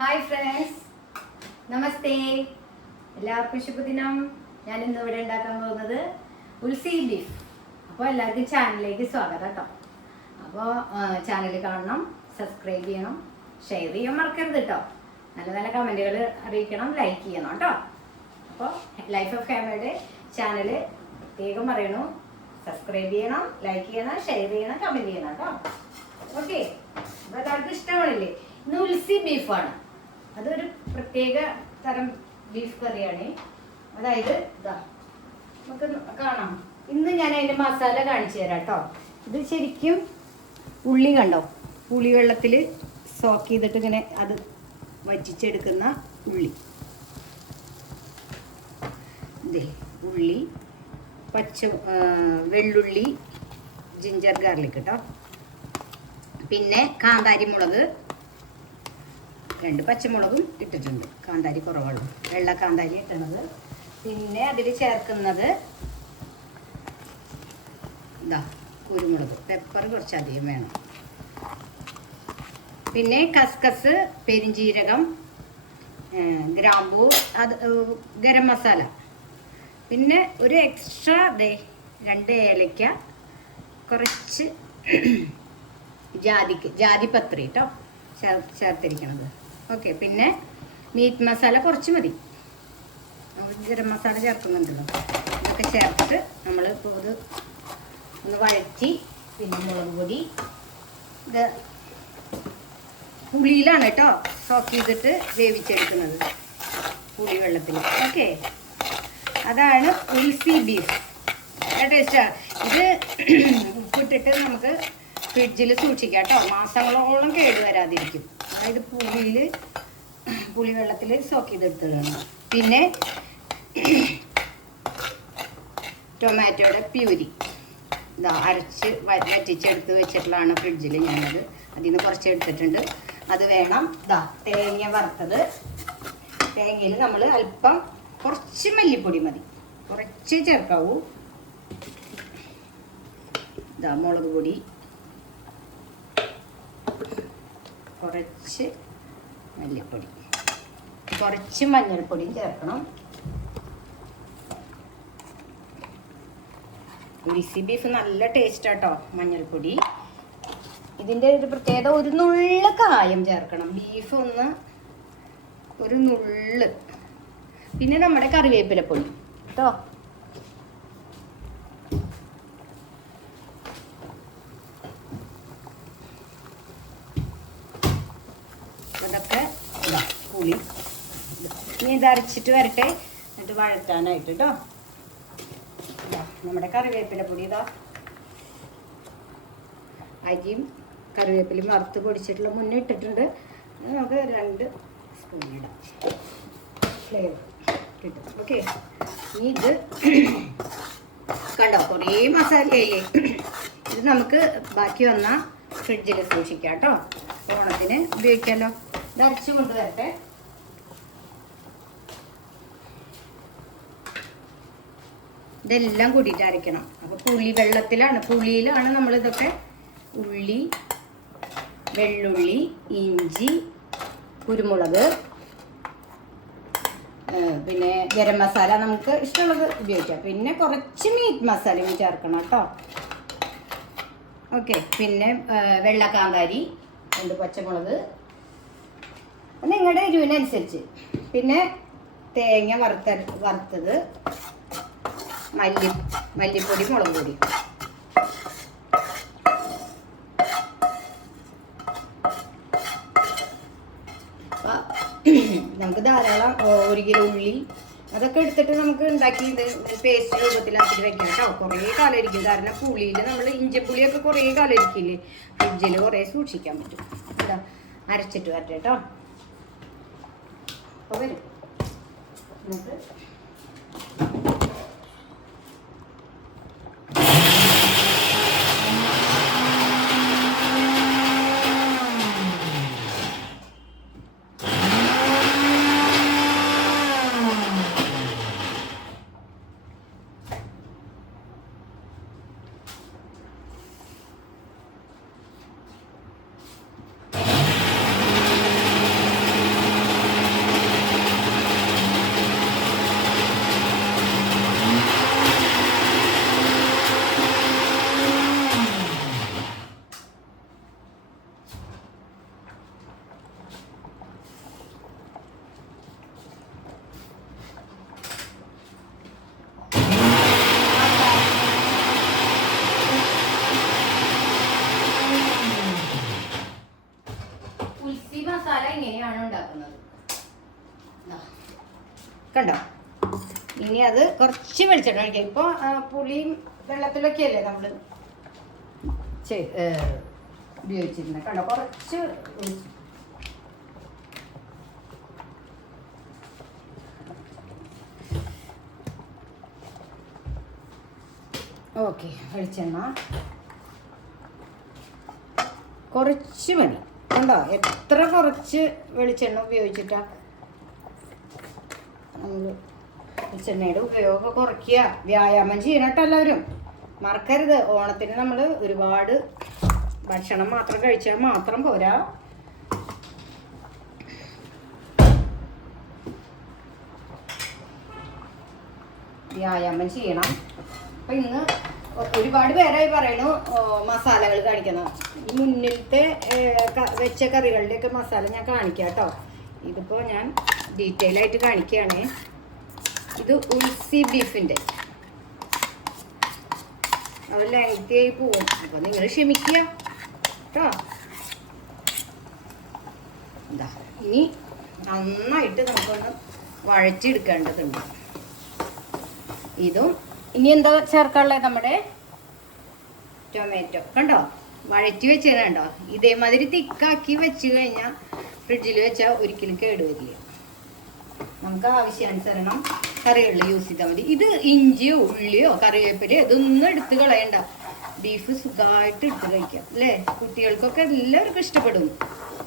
Hi friends, നമസ്തേ. എല്ലാവർക്കും ശുഭദിനം. ഞാൻ ഇന്ന് ഇവിടെ ഉണ്ടാക്കാൻ പോകുന്നത് ഉൽസി ബീഫ്. അപ്പോൾ എല്ലാവർക്കും ചാനലിലേക്ക് സ്വാഗതം കേട്ടോ. അപ്പോൾ ചാനൽ കാണണം, സബ്സ്ക്രൈബ് ചെയ്യണം, ഷെയർ ചെയ്യാൻ മറക്കരുത് കേട്ടോ. നല്ല നല്ല കമൻറ്റുകൾ അറിയിക്കണം, ലൈക്ക് ചെയ്യണം കേട്ടോ. അപ്പോൾ ലൈഫ് ഓഫ് ഫാമിലിയുടെ ചാനൽ പ്രത്യേകം പറയണു, സബ്സ്ക്രൈബ് ചെയ്യണം, ലൈക്ക് ചെയ്യണം, ഷെയർ ചെയ്യണം, കമൻറ്റ് ചെയ്യണം കേട്ടോ. ഓക്കെ, അപ്പോൾ എല്ലാവർക്കും ഇഷ്ടമാണില്ലേ? ഇന്ന് ഉൽസി ബീഫാണ്. അതൊരു പ്രത്യേക തരം ബീഫ് കറിയാണ്. അതായത് ഇതാ നമുക്ക് കാണാം. ഇന്ന് ഞാൻ അതിൻ്റെ മസാല കാണിച്ചു തരാം കേട്ടോ. ഇത് ശരിക്കും ഉള്ളി കണ്ടോ, പുളി വെള്ളത്തിൽ സോക്ക് ചെയ്തിട്ട് ഇങ്ങനെ അത് വറ്റിച്ചെടുക്കുന്ന ഉള്ളി. ഇതേ ഉള്ളി, വെള്ളുള്ളി, ജിഞ്ചർ ഗാർലിക് കേട്ടോ. പിന്നെ കാന്താരി മുളക്, 2 പച്ചമുളകും ഇട്ടിട്ടുണ്ട്. കാന്താരി കുറവുള്ളൂ, വെള്ള കാന്താരി ഇട്ടണത്. പിന്നെ അതിൽ ചേർക്കുന്നത് ഇതാ കുരുമുളക്, പെപ്പർ കുറച്ചധികം വേണം. പിന്നെ കസ്കസ്, പെരിഞ്ചീരകം, ഗ്രാമ്പൂ, അത് ഗരം മസാല. പിന്നെ ഒരു എക്സ്ട്രാ 2 ഏലക്ക, കുറച്ച് ജാതിപത്രി കേട്ടോ ചേർത്തിരിക്കണത്. ഓക്കെ, പിന്നെ മീറ്റ് മസാല കുറച്ച് മതി, ഗരം മസാല ചേർക്കുന്നുണ്ടല്ലോ. ഇതൊക്കെ ചേർത്തിട്ട് നമ്മൾ ഇപ്പോൾ ഇത് ഒന്ന് വഴറ്റി. പിന്നെ മുളക് പൊടി, ഇത് പുളിയിലാണ് കേട്ടോ സോക്ക് ചെയ്തിട്ട് വേവിച്ചെടുക്കുന്നത്, പുളി വെള്ളത്തിൽ. ഓക്കെ, അതാണ് ഉൽസി ബീഫ്. ടേസ്റ്റാണ് ഇത്. ഉപ്പിട്ടിട്ട് നമുക്ക് ഫ്രിഡ്ജിൽ സൂക്ഷിക്കാം കേട്ടോ, മാസങ്ങളോളം കേടുവരാതിരിക്കും. അതായത് പുളി വെള്ളത്തിൽ സോക്ക് ചെയ്തെടുത്തതാണ്. പിന്നെ ടൊമാറ്റോയുടെ പ്യൂരി ഇതാ അരച്ച് വറ്റിച്ചെടുത്ത് വെച്ചിട്ടുള്ളതാണ് ഫ്രിഡ്ജിൽ. ഞാനത് അതിൽ നിന്ന് കുറച്ച് എടുത്തിട്ടുണ്ട്, അത് വേണം. ഇതാ തേങ്ങ വറുത്തത്. തേങ്ങയിൽ നമ്മൾ അല്പം കുറച്ച് മല്ലിപ്പൊടി മതി, കുറച്ച് ചേർക്കാവൂ. ഇതാ മുളക് പൊടി, കുറച്ച് മല്ലിപ്പൊടി, കുറച്ച് മഞ്ഞൾപ്പൊടിയും ചേർക്കണം. ഉൽസി ബീഫ് നല്ല ടേസ്റ്റ് ആട്ടോ മഞ്ഞൾപ്പൊടി. ഇതിൻ്റെ ഒരു പ്രത്യേകത, ഒരു നുള്ള് കായം ചേർക്കണം. ബീഫ് ഒന്ന് ഒരു നുള്ള്. പിന്നെ നമ്മുടെ കറിവേപ്പിലപ്പൊടി കേട്ടോ. അതൊക്കെ ഇതാ പുളി. ഇനി ഇത് അരച്ചിട്ട് വരട്ടെ, എന്നിട്ട് വഴറ്റാനായിട്ട് കേട്ടോ. ഇതാ നമ്മുടെ കറിവേപ്പില പൊടി. ഇതാ അരിയും കറിവേപ്പിലയും വറുത്ത് പൊടിച്ചിട്ടുള്ള മുന്നേ ഇട്ടിട്ടുണ്ട്. നമുക്ക് 2 സ്പൂൺ ഇടാം, ഫ്ലേവർ കിട്ടും. ഓക്കെ, ഇനി ഇത് കണ്ടോ കുറേ മസാലയല്ലേ. ഇത് നമുക്ക് ബാക്കി വന്നാൽ ഫ്രിഡ്ജിൽ സൂക്ഷിക്കാം കേട്ടോ, ഓണത്തിന് ഉപയോഗിക്കാമല്ലോ. ഇത് അരച്ചു കൊണ്ടുവരട്ടെ. ഇതെല്ലാം കൂടിയിട്ട് അരയ്ക്കണം. അപ്പോൾ പുളിയിലാണ് നമ്മളിതൊക്കെ. ഉള്ളി, വെള്ളുള്ളി, ഇഞ്ചി, കുരുമുളക്, പിന്നെ ഗരം മസാല നമുക്ക് ഇഷ്ടമുള്ളത് ഉപയോഗിക്കാം. പിന്നെ കുറച്ച് മീറ്റ് മസാലയും ചേർക്കണം കേട്ടോ. ഓക്കെ, പിന്നെ വെള്ള കാന്താരി, 2 പച്ചമുളക്, നിങ്ങളുടെ എരിവിനനുസരിച്ച്. പിന്നെ തേങ്ങ വറുത്തത്, മല്ലിപ്പൊടി, മുളക് പൊടി. നമുക്ക് ധാരാളം 1 കിലോ ഉള്ളി അതൊക്കെ എടുത്തിട്ട് നമുക്ക് ഉണ്ടാക്കി ഇത് പേസ്റ്റ് രൂപത്തിലാക്കി വെക്കാം കേട്ടോ. കുറേ കാലം ഇരിക്കും. കാരണം പുളിയിൽ നമ്മൾ ഇഞ്ചിപ്പുളിയൊക്കെ കുറേ കാലം ഇരിക്കില്ലേ, ഫ്രിഡ്ജിൽ കുറേ സൂക്ഷിക്കാൻ പറ്റും. ഇതാ അരച്ചിട്ട് വരട്ടെ കേട്ടോ. അപ്പോൾ വരും നമുക്ക് അങ്ങനെയാണ് ഉണ്ടാക്കുന്നത്. കണ്ടോ? ഇനി അത് കുറച്ച് വെളിച്ചെണ്ണ ഒഴിക്കാം. ഇപ്പോൾ പുളിയും വെള്ളത്തിലൊക്കെ അല്ലേ നമ്മൾ ഉപയോഗിച്ചിരുന്നത്. കണ്ടോ? കുറച്ച് ഓക്കെ. വെളിച്ചെണ്ണ കുറച്ച് മതി. കണ്ടോ? എത്ര കുറച്ച് വെളിച്ചെണ്ണ ഉപയോഗിച്ചിട്ടാ നമ്മൾ വെളിച്ചെണ്ണയുടെ ഉപയോഗം കുറയ്ക്കുക. വ്യായാമം ചെയ്യണം കേട്ടോ എല്ലാവരും, മറക്കരുത്. ഓണത്തിന് നമ്മൾ ഒരുപാട് ഭക്ഷണം മാത്രം കഴിച്ചാൽ മാത്രം പോരാ. വ്യായാമം ചെയ്യണം. അപ്പം ഇന്ന് ഒരുപാട് പേരായി പറയണു മസാലകൾ കാണിക്കണം. ഈ മുന്നിലത്തെ വെച്ച കറികളുടെയൊക്കെ മസാല ഞാൻ കാണിക്കാം കേട്ടോ. ഇതിപ്പോൾ ഞാൻ ഡീറ്റെയിൽ ആയിട്ട് കാണിക്കുകയാണ്. ഇത് ഉൾസി ബീഫിൻ്റെ അത് ലെങ്തി ആയി പോവും. അപ്പോൾ നിങ്ങൾ ക്ഷമിക്കുക കേട്ടോ. എന്താ ഇനി നന്നായിട്ട് നമുക്കൊന്ന് വഴച്ചെടുക്കേണ്ടതുണ്ട്. ഇതും ഇനി എന്താ ചേർക്കാനുള്ളത്? നമ്മുടെ ടൊമാറ്റോ. കണ്ടോ? വഴറ്റി വെച്ചത് കണ്ടോ? ഇതേമാതിരി തിക്കാക്കി വെച്ച് കഴിഞ്ഞാൽ ഫ്രിഡ്ജിൽ വെച്ചാൽ ഒരിക്കലും കേടുവരില്ല. നമുക്ക് ആവശ്യാനുസരണം കറികളിൽ യൂസ് ചെയ്താൽ മതി. ഇത് ഇഞ്ചിയോ ഉള്ളിയോ കറിവേപ്പിലയോ ഇതൊന്നും എടുത്ത് കളയണ്ട. ബീഫ് സുഖമായിട്ട് എടുത്ത് കഴിക്കാം അല്ലേ? കുട്ടികൾക്കൊക്കെ എല്ലാവർക്കും ഇഷ്ടപ്പെടും.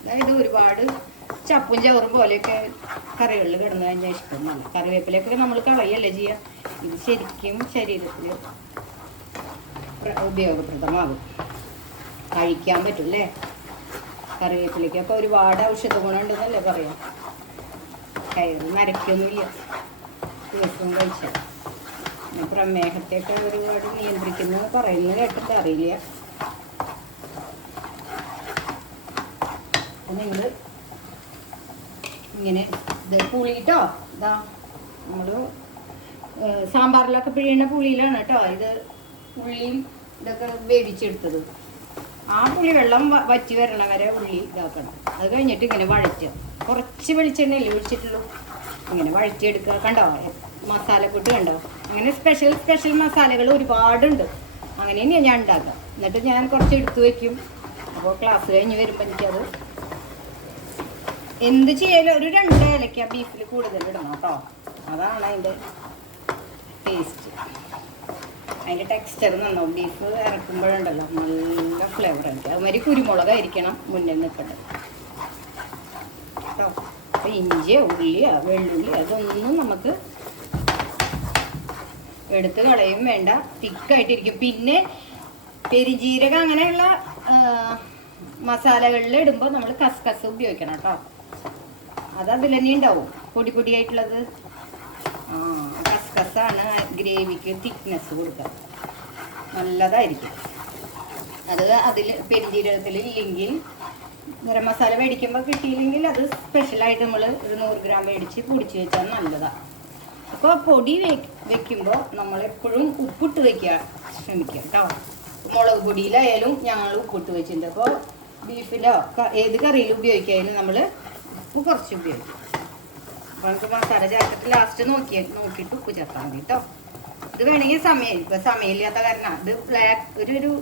അതായത് ഒരുപാട് ചപ്പും ചവറും പോലെയൊക്കെ കറികളിൽ കിടന്നു കഴിഞ്ഞാൽ ഇഷ്ടമല്ല. കറിവേപ്പിലൊക്കെ നമ്മൾ കളയല്ലേ ചെയ്യുക. ഇത് ശരിക്കും ശരീരത്തിൽ ഉപയോഗപ്രദമാകും, കഴിക്കാൻ പറ്റും അല്ലേ? കറിവേപ്പിലേക്കൊക്കെ ഒരുപാട് ഔഷധ ഗുണമുണ്ടെന്നല്ലേ പറയാം. കയറി നരയ്ക്കൊന്നുമില്ല ദിവസവും കഴിച്ചാൽ. പിന്നെ പ്രമേഹത്തെയൊക്കെ ഒരുപാട് നിയന്ത്രിക്കുന്നത് പറയുന്നത് കേട്ടിട്ട് അറിയില്ല. അപ്പം നിങ്ങൾ ഇങ്ങനെ ഇത് പുളിട്ടോ ഇതാ നമ്മൾ സാമ്പാറിലൊക്കെ പിഴിയുന്ന പുളിയിലാണ് കേട്ടോ ഇത് ഉള്ളിയും ഇതൊക്കെ വേവിച്ചെടുത്തത്. ആ പുളി വെള്ളം വറ്റി വരണ വരെ ഉള്ളി ഇതാക്കണം. അത് കഴിഞ്ഞിട്ട് ഇങ്ങനെ വഴറ്റുക. കുറച്ച് വെളിച്ചെണ്ണയിൽ ഒഴിച്ചിട്ടുള്ളൂ. ഇങ്ങനെ വഴറ്റിയെടുക്കുക. കണ്ടോ? മസാലപ്പൊട്ട് കണ്ടോ? അങ്ങനെ സ്പെഷ്യൽ മസാലകൾ ഒരുപാടുണ്ട്. അങ്ങനെ തന്നെയാണ് ഞാൻ ഉണ്ടാക്കുക. എന്നിട്ട് ഞാൻ കുറച്ച് എടുത്തു വയ്ക്കും. അപ്പോൾ ക്ലാസ് കഴിഞ്ഞ് വരുമ്പോൾ എനിക്കത് എന്ത് ചെയ്യാലും ഒരു 2 ഏലക്ക ബീഫിൽ കൂടുതൽ ഇടണം കേട്ടോ. അതാണ് അതിൻ്റെ ടേസ്റ്റ്. അതിൻ്റെ ടെക്സ്ചർ നന്നാവും. ബീഫ് ഇറക്കുമ്പോഴുണ്ടല്ലോ നല്ല ഫ്ലേവർ ആയിരിക്കും. അതുമാതിരി കുരുമുളകായിരിക്കണം മുന്നിൽ നിൽക്കേണ്ടത് കേട്ടോ. അപ്പോൾ ഇഞ്ചിയോ ഉള്ളിയോ വെള്ളുള്ളി അതൊന്നും നമുക്ക് എടുത്ത് കളയും വേണ്ട. തിക്കായിട്ടിരിക്കും. പിന്നെ പെരുംജീരകം അങ്ങനെയുള്ള മസാലകളിൽ ഇടുമ്പോൾ നമ്മൾ കസ്കസ് ഉപയോഗിക്കണം കേട്ടോ. അത് അതിൽ തന്നെ ഉണ്ടാവും പൊടിയായിട്ടുള്ളത്. കസ്കസാണ് ഗ്രേവിക്ക് തിക്നെസ് കൊടുക്കുക. നല്ലതായിരിക്കും അത്. അതിൽ പെരുംജീരകത്തിൽ ഇല്ലെങ്കിൽ ഗരം മസാല മേടിക്കുമ്പോൾ കിട്ടിയില്ലെങ്കിൽ അത് സ്പെഷ്യലായിട്ട് നമ്മൾ ഒരു 100 ഗ്രാം മേടിച്ച് പൊടിച്ച് വെച്ചാൽ നല്ലതാണ്. അപ്പോൾ പൊടി വെക്കുമ്പോൾ നമ്മളെപ്പോഴും ഉപ്പിട്ട് വയ്ക്കുക ശ്രമിക്കുക കേട്ടോ. മുളക് പൊടിയിലായാലും ഞങ്ങൾ ഉപ്പിട്ട് വെച്ചിട്ടുണ്ട്. അപ്പോൾ ബീഫിലോ ഏത് കറിയിൽ ഉപയോഗിക്കായാലും നമ്മൾ ഉപ്പ് കുറച്ച് ഉപയോഗിക്കും. അപ്പോൾ നമുക്ക് മസാല ചേർത്തിട്ട് ലാസ്റ്റ് നോക്കിയിട്ട് ഉപ്പ് ചേർത്താൽ മതി കേട്ടോ. ഇത് വേണമെങ്കിൽ ഇപ്പോൾ സമയമില്ലാത്ത കാരണം ഇത് ഒരു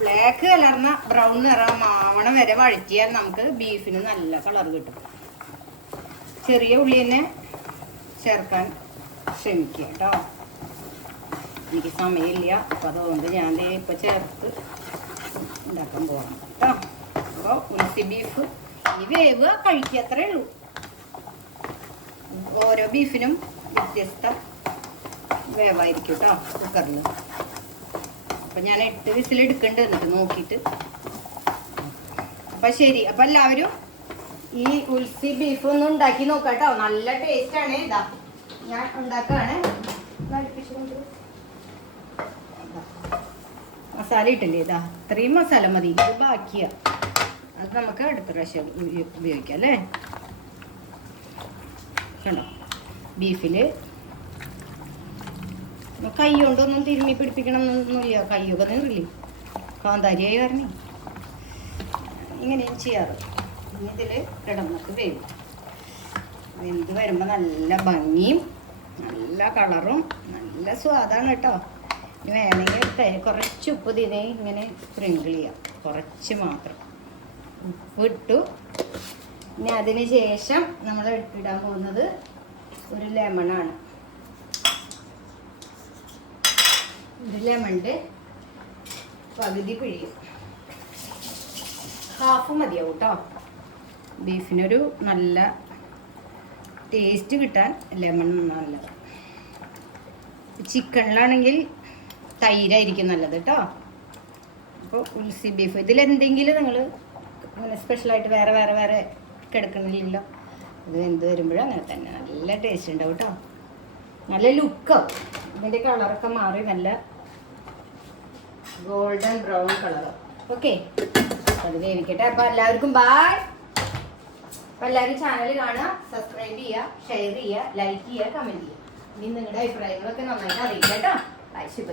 ബ്ലാക്ക് കലർന്ന ബ്രൗൺ നിറം മാവണം വരെ വഴറ്റിയാൽ നമുക്ക് ബീഫിന് നല്ല കളർ കിട്ടും. ചെറിയ ഉള്ളി തന്നെ ചേർക്കാൻ ശ്രമിക്കുക കേട്ടോ. എനിക്ക് സമയമില്ല. അപ്പോൾ അതുകൊണ്ട് ഞാൻ ഇപ്പോൾ ചേർത്ത് ഉണ്ടാക്കാൻ പോകണം കേട്ടോ. അപ്പോൾ ഉൾസി ബീഫ് ഈ വേവ് കഴിക്കുക, അത്രേ ഉള്ളൂ. ഓരോ ബീഫിനും വ്യത്യസ്ത വേവായിരിക്കും കേട്ടോ കുക്കറിൽ. അപ്പം ഞാൻ 8 വിസിലെടുക്കുന്നുണ്ട്. എന്നിട്ട് നോക്കിയിട്ട് അപ്പം ശരി. അപ്പം എല്ലാവരും ഈ ഉൾസി ബീഫ് ഒന്ന് ഉണ്ടാക്കി നോക്കാം കേട്ടോ. നല്ല ടേസ്റ്റാണ്. ഇതാ ഞാൻ ഉണ്ടാക്കുകയാണ്. മസാല ഇട്ടില്ലേ? ഇതാ ഇത്രയും മസാല മതി. ഇത് ബാക്കിയാ. അത് നമുക്ക് അടുത്ത പ്രാവശ്യം ഉപയോഗിക്കാം അല്ലേ? കണ്ടോ? ബീഫിൽ കൈ കൊണ്ടൊന്നും തിരുമ്മി പിടിപ്പിക്കണം എന്നൊന്നുമില്ല. കൈയൊക്കെ നീറില്ലേ കാന്താരിയായി കാരണം ഇങ്ങനെയും ചെയ്യാറ്. ഇനി ഇതിൽ കിടന്നിട്ട് വേവും. വെന്ത് വരുമ്പോൾ നല്ല ഭംഗിയും നല്ല കളറും നല്ല സ്വാദാണ് കേട്ടോ. ഇനി വേണമെങ്കിൽ കുറച്ച് ഉപ്പ് ഇതിനെ ഇങ്ങനെ സ്പ്രിങ്കിൾ ചെയ്യാം, കുറച്ച് മാത്രം ഉപ്പ് ഇട്ടു. ഇനി അതിന് ശേഷം നമ്മൾ ഇടാൻ പോകുന്നത് ഒരു ലെമണാണ്. ഒരു ലെമണിൻ്റെ പകുതി പിഴിയും, ഹാഫ് മതിയാവും കേട്ടോ. ബീഫിനൊരു നല്ല ടേസ്റ്റ് കിട്ടാൻ ലെമൺ നല്ലത്. ചിക്കനിലാണെങ്കിൽ തൈരായിരിക്കും നല്ലത് കേട്ടോ. അപ്പോൾ ഉൽസി ബീഫ് ഇതിലെന്തെങ്കിലും നിങ്ങൾ അങ്ങനെ സ്പെഷ്യലായിട്ട് വേറെ വേറെ വേറെ കിടക്കണില്ലല്ലോ. ഇത് വെന്ത് വരുമ്പോഴും അങ്ങനെ തന്നെ നല്ല ടേസ്റ്റ് ഉണ്ടാവും കേട്ടോ. നല്ല ലുക്കാവും. ഇതിൻ്റെ കളറൊക്കെ മാറി നല്ല ഗോൾഡൻ ബ്രൗൺ കളറ്. ഓക്കെ, അത് വേവിക്കട്ടെ. അപ്പോൾ എല്ലാവർക്കും ബായ്. അപ്പോൾ എല്ലാവരും ചാനൽ കാണുക, സബ്സ്ക്രൈബ് ചെയ്യുക, ഷെയർ ചെയ്യുക, ലൈക്ക് ചെയ്യുക, കമൻറ്റ് ചെയ്യുക. ഇനി നിങ്ങളുടെ അഭിപ്രായങ്ങളൊക്കെ നന്നായിട്ട് അറിയിക്കാം കേട്ടോ. ബൈ. ശുഭ